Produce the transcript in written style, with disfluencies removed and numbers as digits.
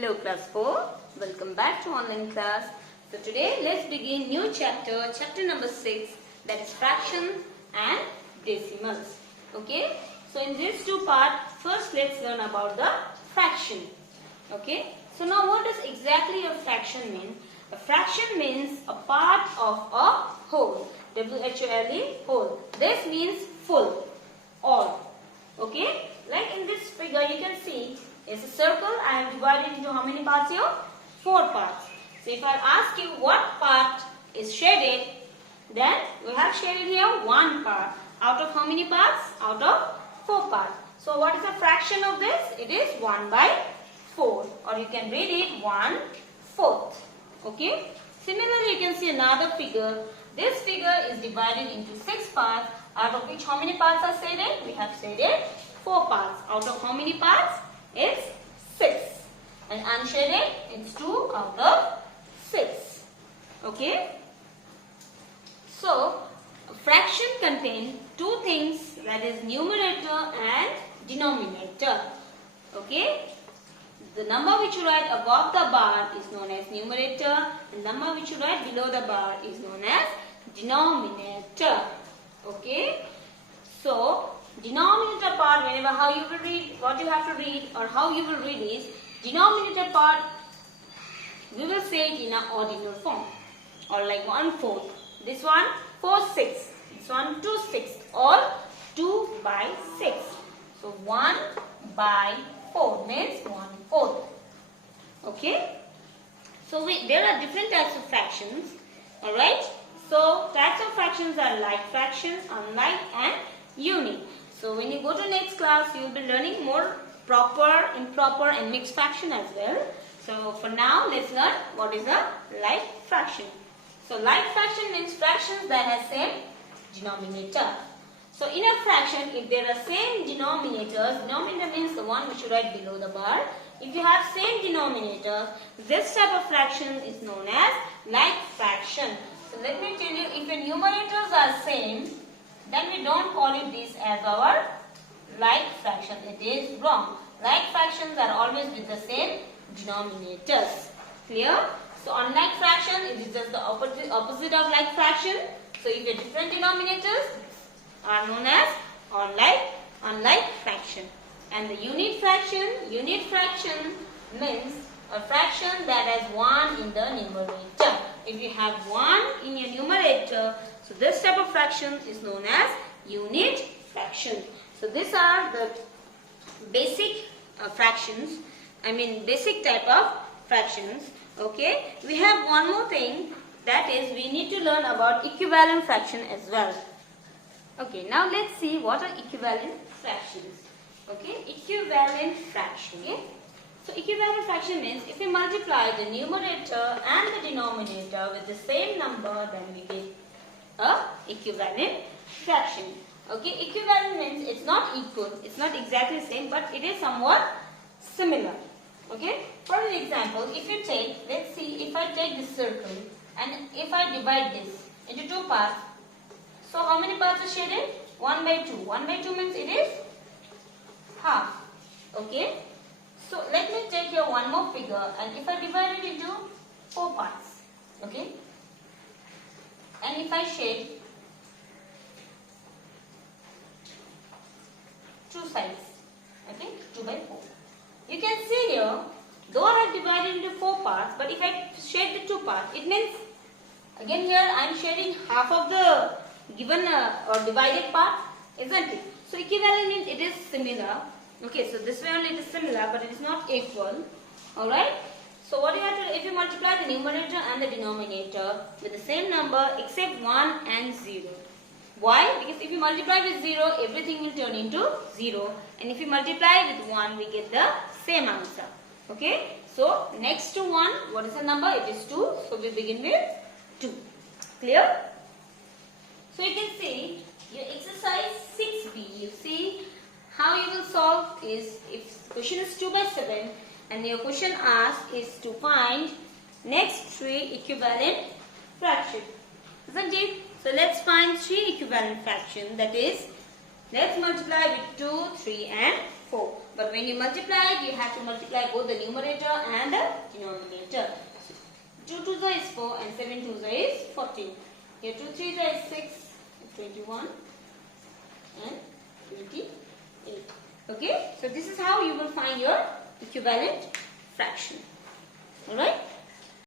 Hello class 4, welcome back to online class. So today let's begin new chapter, chapter number 6, that is fractions and decimals. Okay, so in these two parts, first let's learn about the fraction. Okay, so now what does exactly a fraction mean? A fraction means a part of a whole, W-H-O-L-E, whole. This means full, all. Okay, like in this figure you can see it's a circle. I have divided into how many parts here? 4 parts. So if I ask you what part is shaded, then we have shaded here 1 part. Out of how many parts? Out of 4 parts. So what is the fraction of this? It is 1 by 4, or you can read it 1/4. Okay. Similarly, you can see another figure. This figure is divided into 6 parts. Out of which how many parts are shaded? We have shaded 4 parts. Out of how many parts? It's 6. And unshaded, it's 2 out of 6. Okay. So, a fraction contains two things, that is numerator and denominator. Okay. The number which you write above the bar is known as numerator, and the number which you write below the bar is known as denominator. Okay. So, denominator part, whenever how you will read, what you have to read or how you will read is, denominator part, we will say it in an ordinal form, or like 1/4. This one 4/6, this one 2/6, or 2 by 6. So 1 by 4 means 1/4. Okay. So there are different types of fractions. Alright. So types of fractions are like fractions, unlike, and unit. So when you go to next class, you will be learning more proper, improper, and mixed fraction as well. So for now, let's learn what is a like fraction. So like fraction means fractions that have same denominator. So in a fraction, if there are same denominators, denominator means the one which you write below the bar. If you have same denominators, this type of fraction is known as like fraction. So let me tell you, if your numerators are same, then we don't call it this as our like fraction. It is wrong. Like fractions are always with the same denominators. Clear? So unlike fraction, it is just the opposite of like fraction. So if your different denominators are known as unlike fraction. And the unit fraction means a fraction that has 1 in the numerator. If you have 1 in your numerator, so this type of fraction is known as unit fraction. So these are the basic fractions. Basic type of fractions. Okay. We have one more thing, that is we need to learn about equivalent fraction as well. Okay. Now let's see what are equivalent fractions. Okay. Equivalent fraction. Okay. So equivalent fraction means if we multiply the numerator and the denominator with the same number, then we get a equivalent fraction. Okay, equivalent means it's not equal, it's not exactly the same, but it is somewhat similar. Okay, for an example, if you take, let's see, if I take this circle and if I divide this into 2 parts, so how many parts are shaded? 1 by 2. 1 by 2 means it is half. Okay, so let me take here one more figure, and if I divide it into 4 parts, okay, and if I shade 2 sides, okay, 2 by 4. You can see here, though I have divided into 4 parts, but if I shade the 2 parts, it means, again here I am shading half of the given or divided part, isn't it? So equivalent means it is similar. Okay, so this way only it is similar, but it is not equal. Alright. So what you have to do, if you multiply the numerator and the denominator with the same number except 1 and 0. Why? Because if you multiply with 0, everything will turn into 0. And if you multiply with 1, we get the same answer. Okay? So, next to 1, what is the number? It is 2. So, we begin with 2. Clear? So, you can see your exercise 6b. You see how you will solve is, if question is 2 by 7 and your question asked is to find next 3 equivalent fractions. Isn't it? So let's find 3 equivalent fractions, that is, let's multiply with 2, 3 and 4. But when you multiply it, you have to multiply both the numerator and the denominator. 2 to the is 4 and 7 to the is 14. Here 2 3 the is 6, 21 and 28. Okay, so this is how you will find your equivalent fraction. Alright.